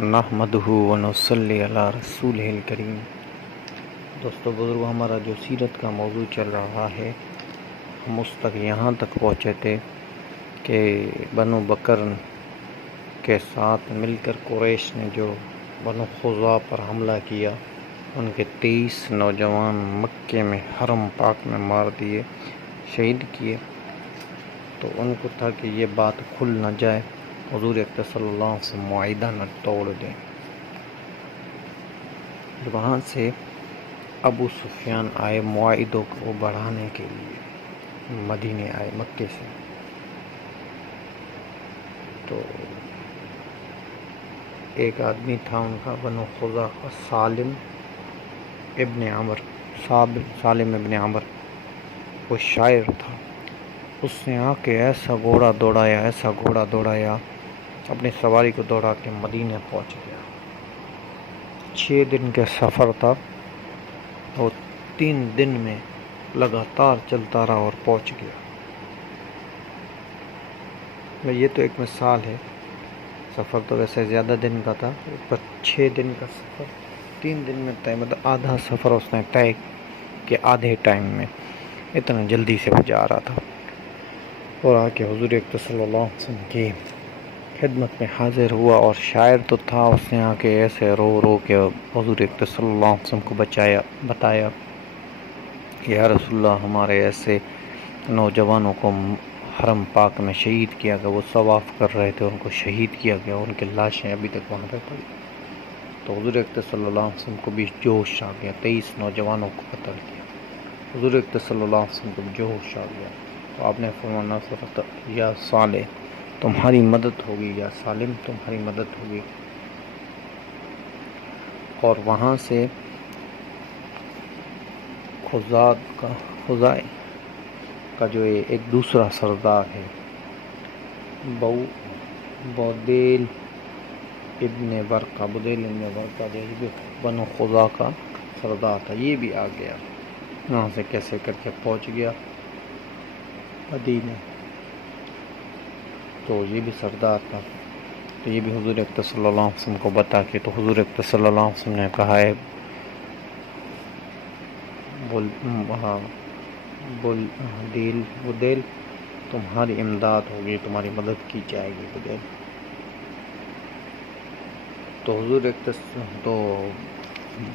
نحمدہ ونصلی علی رسولہ الکریم۔ دوستو بزرگ، ہمارا جو سیرت کا موضوع چل رہا ہے، ہم اس تک یہاں تک پہنچے تھے کہ بنو بکر کے ساتھ مل کر قریش نے جو بنو خزاع پر حملہ کیا، ان کے 23 نوجوان مکے میں حرم پاک میں مار دیے، شہید کیے۔ تو ان کو تھا کہ یہ بات کھل نہ جائے، حضور اکرم صلی اللہ علیہ وسلم معاہدہ نہ توڑ دیں۔ وہاں سے ابو سفیان آئے معاہدوں کو بڑھانے کے لیے، مدینے آئے مکے سے۔ تو ایک آدمی تھا ان کا بنو خزاع کا، سالم ابن عمر، وہ شاعر تھا۔ اس نے آ کے ایسا گھوڑا دوڑایا، اپنی سواری کو دوڑا کے مدینے پہنچ گیا۔ 6 دن کا سفر تھا، وہ 3 دن میں لگاتار چلتا رہا اور پہنچ گیا۔ یہ تو ایک مثال ہے، سفر تو ویسے زیادہ دن کا تھا، پر 6 دن کا سفر 3 دن میں طے، مطلب آدھا سفر اس نے طے کہ آدھے ٹائم میں، اتنا جلدی سے وہ جا رہا تھا۔ اور آ کے حضور اکرم صلی اللہ علیہ وسلم کی خدمت میں حاضر ہوا، اور شاعر تو تھا، اس نے آ کے ایسے رو کے حضور اکرم صلی اللہ علیہ وسلم کو بتایا کہ یا رسول اللہ، ہمارے ایسے نوجوانوں کو حرم پاک میں شہید کیا گیا، وہ طواف کر رہے تھے، ان کو شہید کیا گیا، ان کی لاشیں ابھی تک وہاں پہ پڑی۔ تو حضور اکرم صلی اللہ علیہ وسلم کو بھی جوش آ گیا، 23 نوجوانوں کو قتل کیا۔ حضور اکرم صلی اللہ علیہ وسلم کو بھی جوش آ گیا، تو آپ نے فرمایا یا صالح تمہاری مدد ہوگی، یا سالم تمہاری مدد ہوگی۔ اور وہاں سے خزاع کا جو ایک دوسرا سردار ہے، بودیل ابن ورقہ جو بھی بنو خزاع کا سردار تھا، یہ بھی آ گیا، وہاں سے کیسے کر کے پہنچ گیا مدینے۔ تو یہ بھی سردار تھا، تو یہ بھی حضور اکرم صلی اللہ علیہ وسلم کو بتا کے، تو حضور اکرم صلی اللہ علیہ وسلم نے کہا ہے بدیل تمہاری امداد ہوگی، تمہاری مدد کی جائے گی بدیل۔ تو حضور تو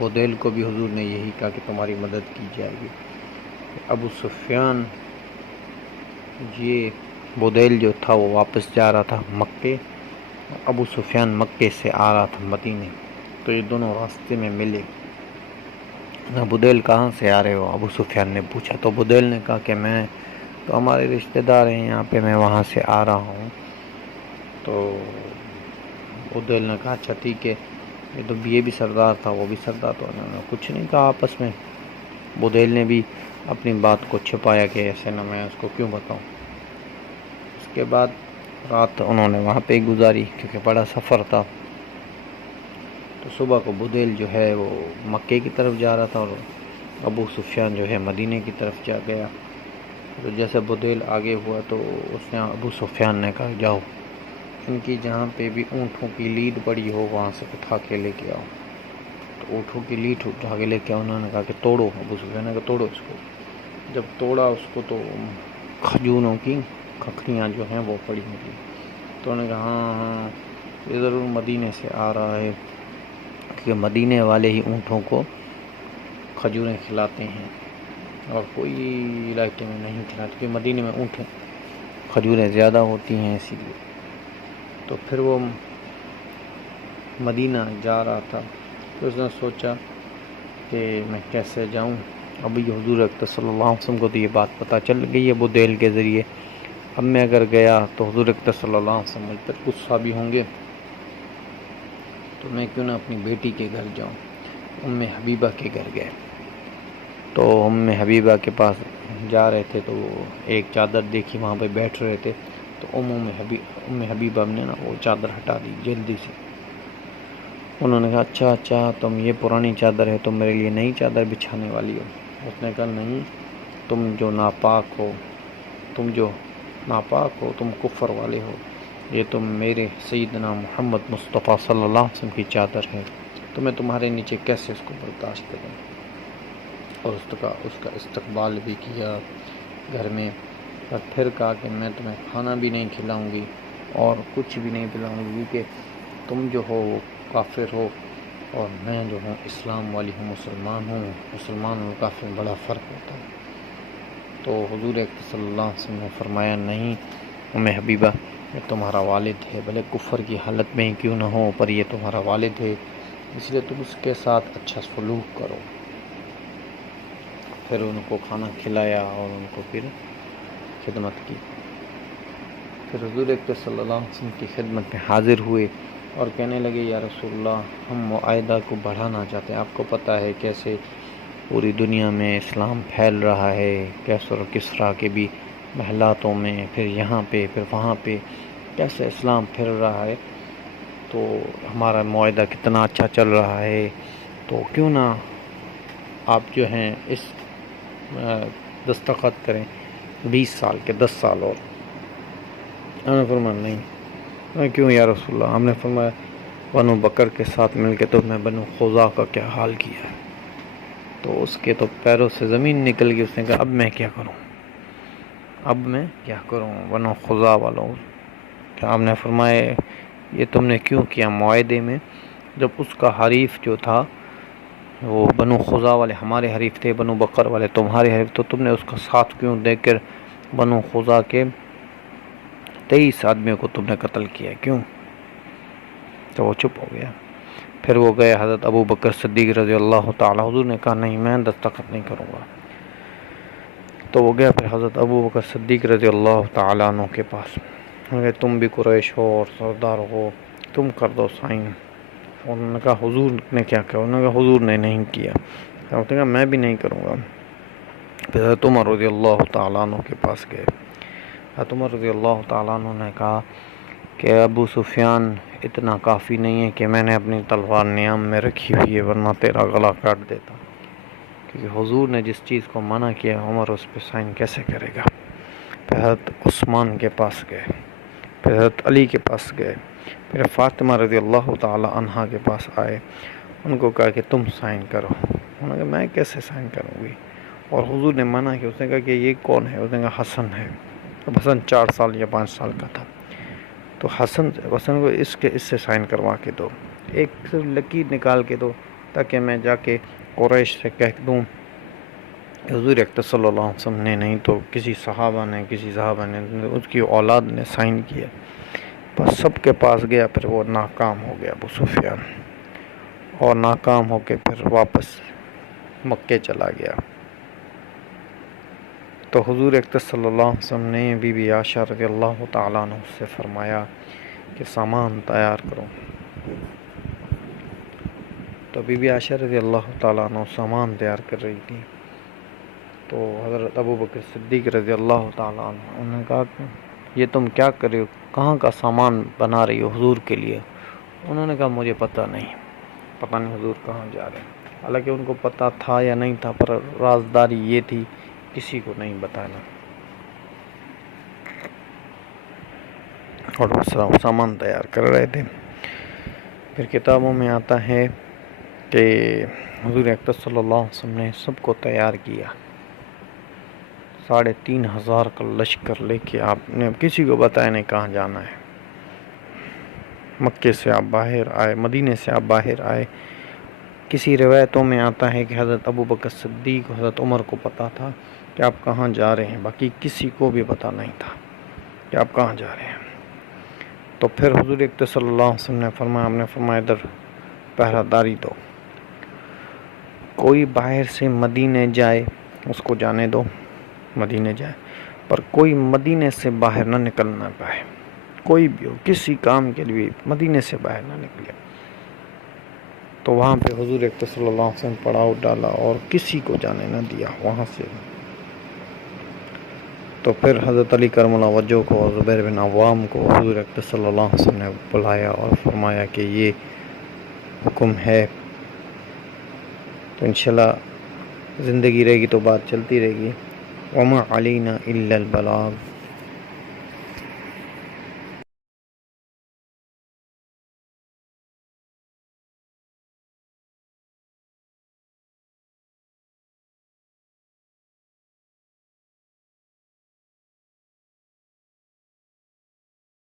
بدیل کو بھی حضور نے یہی کہا کہ تمہاری مدد کی جائے گی۔ ابو سفیان، یہ بدیل جو تھا وہ واپس جا رہا تھا مکے، ابو سفیان مکے سے آ رہا تھا مدینے، تو یہ دونوں راستے میں ملے۔ بدیل کہاں سے آ رہے ہو؟ ابو سفیان نے پوچھا، تو بدیل نے کہا کہ میں تو ہمارے رشتہ دار ہیں یہاں پہ، میں وہاں سے آ رہا ہوں۔ تو بدیل نے کہا اچھا ٹھیک ہے، یہ بھی سردار تھا، وہ بھی سردار، تو انہوں نے کچھ نہیں کہا آپس میں۔ بدیل نے بھی اپنی بات کو چھپایا کہ ایسے نہ، میں اس کو کیوں بتاؤں۔ اس کے بعد رات انہوں نے وہاں پہ گزاری، کیونکہ بڑا سفر تھا۔ تو صبح کو بدیل جو ہے وہ مکے کی طرف جا رہا تھا، اور ابو سفیان جو ہے مدینے کی طرف جا گیا۔ تو جیسے بدیل آگے ہوا، تو اس نے ابو سفیان نے کہا جاؤ، ان کی جہاں پہ بھی اونٹوں کی لیڈ پڑی ہو وہاں سے اٹھا کے لے کے آؤ۔ تو اونٹوں کی لیڈ اٹھا کے لے کے آؤ، انہوں نے کہا کہ توڑو، ابو سفیان نے کہا توڑو اس کو۔ جب توڑا اس کو، تو کھجوروں کی کھکھریاں جو ہیں وہ پڑی ہوئی، تو انہوں نے کہا ہاں یہ ضرور مدینے سے آ رہا ہے، کہ مدینے والے ہی اونٹوں کو کھجوریں کھلاتے ہیں، اور کوئی علاقے میں نہیں کھلاتے، کہ مدینے میں کھجوریں زیادہ ہوتی ہیں اسی لیے۔ تو پھر وہ مدینہ جا رہا تھا، تو اس نے سوچا کہ میں کیسے جاؤں۔ ابھی حضور اکرم صلی اللہ علیہ وسلم کو تو یہ بات پتہ چل گئی ہے بدیل کے ذریعے، اب میں اگر گیا تو حضور اکرم صلی اللہ علیہ وسلم مجھ پر غصہ بھی ہوں گے، تو میں کیوں نہ اپنی بیٹی کے گھر جاؤں۔ ام حبیبہ کے گھر گئے، تو ام حبیبہ کے پاس جا رہے تھے، تو ایک چادر دیکھی وہاں پہ بیٹھ رہے تھے، تو ام حبیبہ نے نا وہ چادر ہٹا دی جلدی سے۔ انہوں نے کہا اچھا تم یہ پرانی چادر ہے، تم میرے لیے نئی چادر بچھانے والی ہو؟ اس نے کہا نہیں، تم جو ناپاک ہو، تم کفر والے ہو، یہ تو میرے سیدنا محمد مصطفیٰ صلی اللہ علیہ وسلم کی چادر ہے، تو میں تمہارے نیچے کیسے اس کو برداشت کروں؟ اور اس کا استقبال بھی کیا گھر میں، اور پھر کہا کہ میں تمہیں کھانا بھی نہیں کھلاؤں گی اور کچھ بھی نہیں پلاؤں گی، کہ تم جو ہو وہ کافر ہو اور میں جو ہوں اسلام والی ہوں، مسلمان ہوں۔ مسلمان اور کافر میں بڑا فرق ہوتا ہے۔ تو حضور اکرم صلی اللہ علیہ وسلم نے فرمایا، نہیں ام حبیبہ، یہ تمہارا والد ہے، بھلے کفر کی حالت میں ہی کیوں نہ ہو، پر یہ تمہارا والد ہے، اس لیے تم اس کے ساتھ اچھا سلوک کرو۔ پھر ان کو کھانا کھلایا اور ان کو پھر خدمت کی۔ پھر حضور اکرم صلی اللہ علیہ وسلم کی خدمت میں حاضر ہوئے اور کہنے لگے، یا رسول اللہ، ہم معاہدہ کو بڑھانا چاہتے ہیں۔ آپ کو پتہ ہے کیسے پوری دنیا میں اسلام پھیل رہا ہے، کیسر و کسریٰ کے بھی محلاتوں میں، پھر یہاں پہ، پھر وہاں پہ، کیسے اسلام پھیل رہا ہے، تو ہمارا معاہدہ کتنا اچھا چل رہا ہے، تو کیوں نہ آپ جو ہیں اس دستخط کریں 20 سال کے، 10 سال اور۔ ہم نے فرمایا نہیں، کیوں یا رسول اللہ؟ ہم نے فرمایا بنو بکر کے ساتھ مل کے تو میں بنو خزاع کا کیا حال کیا ہے۔ تو اس کے تو پیروں سے زمین نکل گئی، اس نے کہا اب میں کیا کروں، اب میں کیا کروں بنو خزاع والوں۔ ہم نے فرمایا یہ تم نے کیوں کیا معاہدے میں، جب اس کا حریف جو تھا وہ بنو خزاع والے ہمارے حریف تھے، بنو بکر والے تمہارے حریف، تو تم نے اس کا ساتھ کیوں دے کر بنو خزاع کے 23 آدمیوں کو تم نے قتل کیا، کیوں؟ تو وہ چپ ہو گیا۔ پھر وہ گئے حضرت ابو بکر صدیق رضی اللہ تعالی، حضور نے کہا نہیں میں دستخط نہیں کروں گا۔ تو وہ گیا پھر حضرت ابو بکر صدیق رضی اللہ تعالیٰ عنہ کے پاس، تم بھی قریش ہو اور سردار ہو، تم کر دو سائن۔ انہوں نے کہا حضور نے کیا کہا؟ انہوں نے کہا حضور نے نہیں کیا۔ انہوں نے کہا میں بھی نہیں کروں گا۔ پھر حضرت عمر رضی اللہ تعالیٰ عنہ کے پاس گئے۔ حضرت عمر رضی اللہ تعالیٰ عنہ نے کہا کہ ابو سفیان اتنا کافی نہیں ہے کہ میں نے اپنی تلوار نیام میں رکھی ہوئی ہے، ورنہ تیرا گلا کاٹ دیتا، کیونکہ حضور نے جس چیز کو منع کیا عمر اس پہ سائن کیسے کرے گا۔ پھر حضرت عثمان کے پاس گئے، پھر حضرت علی کے پاس گئے، پھر فاطمہ رضی اللہ تعالی عنہا کے پاس آئے، ان کو کہا کہ تم سائن کرو۔ انہوں نے کہا میں کیسے سائن کروں گی، اور حضور نے منع کیا۔ اس نے کہا کہ یہ کون ہے؟ اس نے کہا حسن ہے۔ اب حسن 4 سال یا 5 سال کا تھا، تو حسن کو اس سے سائن کروا کے دو، ایک صرف لکیر نکال کے دو، تاکہ میں جا کے قریش سے کہہ دوں حضور اکرم صلی اللہ علیہ وسلم نے نہیں تو کسی صحابہ نے اس کی اولاد نے سائن کیا۔ بس سب کے پاس گیا، پھر وہ ناکام ہو گیا ابو سفیان، اور ناکام ہو کے پھر واپس مکے چلا گیا۔ تو حضور اکرم صلی اللہ علیہ وسلم نے بی بی عائشہ رضی اللہ تعالیٰ عنہ سے فرمایا کہ سامان تیار کرو۔ تو بی بی عائشہ رضی اللہ تعالیٰ عنہ سامان تیار کر رہی تھی، تو حضرت ابو بکر صدیق رضی اللہ تعالیٰ عنہ انہوں نے کہا کہ یہ تم کیا کر رہی ہو، کہاں کا سامان بنا رہی ہو حضور کے لیے؟ انہوں نے کہا مجھے پتہ نہیں حضور کہاں جا رہے ہیں۔ حالانکہ ان کو پتہ تھا یا نہیں تھا، پر رازداری یہ تھی کسی کو نہیں بتانا، اور وہ سامان تیار کر رہے تھے۔ پھر کتابوں میں آتا ہے کہ حضور اکرم صلی اللہ علیہ وسلم نے سب کو تیار کیا، 3500 کا لشکر لے کے آپ نے کسی کو بتایا نہیں کہاں جانا ہے۔ مکے سے آپ باہر آئے، مدینے سے آپ باہر آئے۔ کسی روایتوں میں آتا ہے کہ حضرت ابو بکر صدیق حضرت عمر کو پتہ تھا کہ آپ کہاں جا رہے ہیں، باقی کسی کو بھی پتہ نہیں تھا کہ آپ کہاں جا رہے ہیں۔ تو پھر حضور اکرم صلی اللہ علیہ وسلم نے فرمایا ادھر پہرہ داری دو، کوئی باہر سے مدینے جائے اس کو جانے دو، مدینے جائے، پر کوئی مدینے سے باہر نہ نکلنا پائے، کوئی بھی ہو کسی کام کے لیے مدینے سے باہر نہ نکلے۔ تو وہاں پہ حضور اکرم صلی اللہ علیہ وسلم پڑاؤ ڈالا اور کسی کو جانے نہ دیا وہاں سے۔ تو پھر حضرت علی کرم اللہ وجہہ کو اور زبیر بن عوام کو حضور اکرم صلی اللہ علیہ وسلم نے بلایا اور فرمایا کہ یہ حکم ہے، تو انشاءاللہ زندگی رہے گی تو بات چلتی رہے گی۔ وما علینا الا البلاغ۔